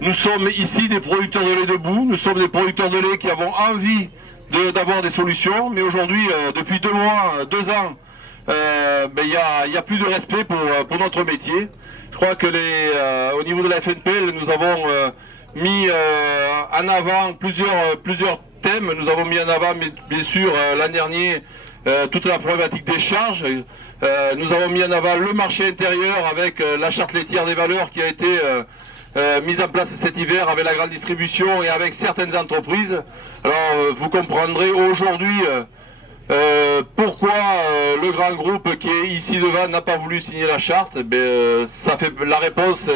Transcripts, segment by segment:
Nous sommes ici des producteurs de lait debout, nous sommes des producteurs de lait qui avons envie d'avoir des solutions, mais aujourd'hui, depuis 2 mois, 2 ans, il y a plus de respect pour notre métier. Je crois que au niveau de la FNPL, nous avons mis en avant plusieurs thèmes. Nous avons mis en avant, bien sûr, l'an dernier, toute la problématique des charges. Nous avons mis en avant le marché intérieur avec la charte laitière des valeurs qui a été mise en place cet hiver avec la grande distribution et avec certaines entreprises. Alors vous comprendrez aujourd'hui pourquoi le grand groupe qui est ici devant n'a pas voulu signer la charte. Ça fait la réponse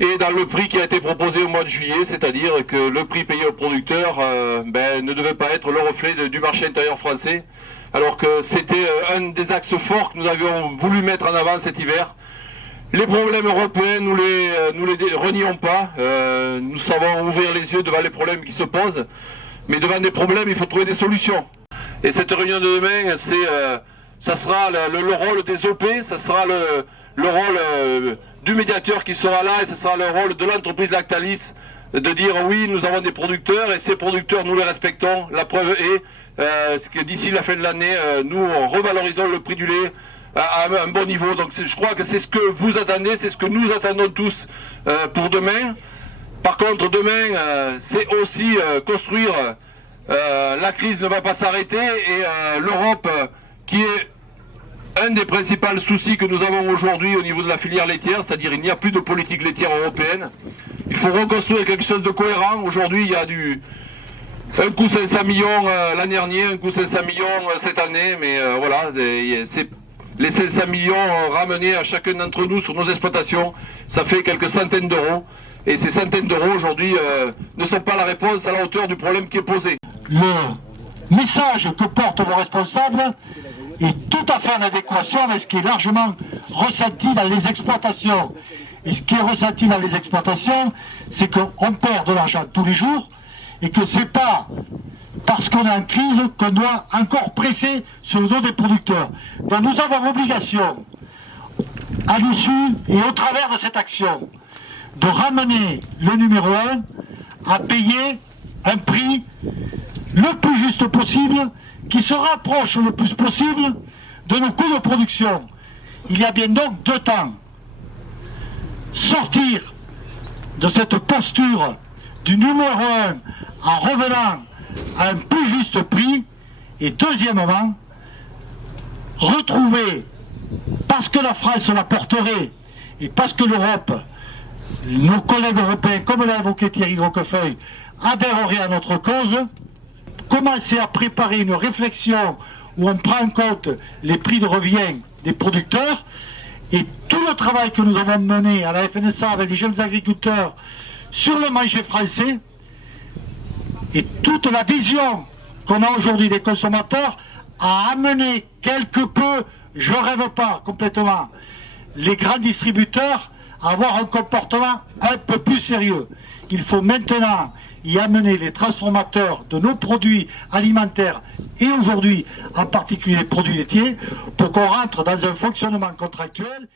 est dans le prix qui a été proposé au mois de juillet, c'est-à-dire que le prix payé aux producteurs ne devait pas être le reflet du marché intérieur français, alors que c'était un des axes forts que nous avions voulu mettre en avant cet hiver. Les problèmes européens, nous les renions pas. Nous savons ouvrir les yeux devant les problèmes qui se posent, mais devant des problèmes, il faut trouver des solutions. Et cette réunion de demain, ça sera le rôle des OP, ça sera le rôle du médiateur qui sera là, et ce sera le rôle de l'entreprise Lactalis de dire oui, nous avons des producteurs et ces producteurs, nous les respectons. La preuve est que d'ici la fin de l'année, nous revalorisons le prix du lait à un bon niveau. Donc je crois que c'est ce que vous attendez, c'est ce que nous attendons tous pour demain. Par contre, demain, c'est aussi construire. La crise ne va pas s'arrêter et l'Europe, qui est un des principaux soucis que nous avons aujourd'hui au niveau de la filière laitière, c'est-à-dire il n'y a plus de politique laitière européenne. Il faut reconstruire quelque chose de cohérent. Aujourd'hui, il y a un coup 500 millions l'an dernier, un coup 500 millions cette année, mais voilà, c'est les 500 millions ramenés à chacun d'entre nous sur nos exploitations, ça fait quelques centaines d'euros. Et ces centaines d'euros aujourd'hui ne sont pas la réponse à la hauteur du problème qui est posé. Le message que portent vos responsables est tout à fait en adéquation avec ce qui est largement ressenti dans les exploitations. Et ce qui est ressenti dans les exploitations, c'est qu'on perd de l'argent tous les jours et que c'est pas parce qu'on est en crise qu'on doit encore presser sur le dos des producteurs. Donc nous avons l'obligation, à l'issue et au travers de cette action, de ramener le numéro 1 à payer un prix le plus juste possible, qui se rapproche le plus possible de nos coûts de production. Il y a bien donc 2 temps. Sortir de cette posture du numéro 1 en revenant à un plus juste prix, et deuxièmement, retrouver, parce que la France la porterait, et parce que l'Europe, nos collègues européens, comme l'a évoqué Thierry Roquefeuille, adhéreraient à notre cause, commencer à préparer une réflexion où on prend en compte les prix de revient des producteurs et tout le travail que nous avons mené à la FNSA avec les jeunes agriculteurs sur le manger français et toute l'adhésion qu'on a aujourd'hui des consommateurs a amené quelque peu, je rêve pas complètement, les grands distributeurs à avoir un comportement un peu plus sérieux. Il faut maintenant y amener les transformateurs de nos produits alimentaires et aujourd'hui en particulier les produits laitiers pour qu'on rentre dans un fonctionnement contractuel.